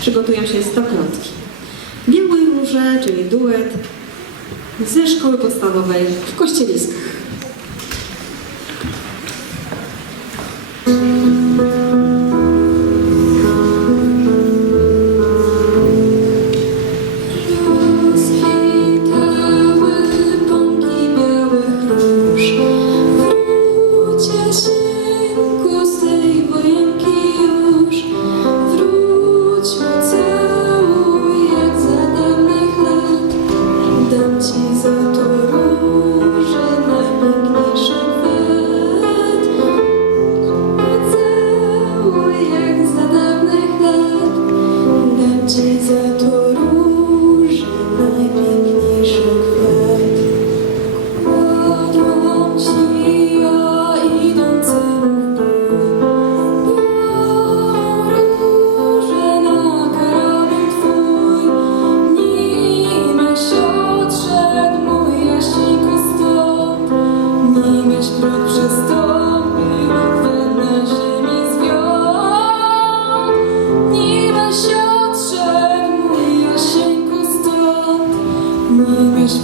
przygotują się stokrotki. Białe Róże, czyli duet ze szkoły podstawowej w Kościeliskach.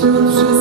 Christus.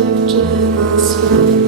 dziewczyna swych.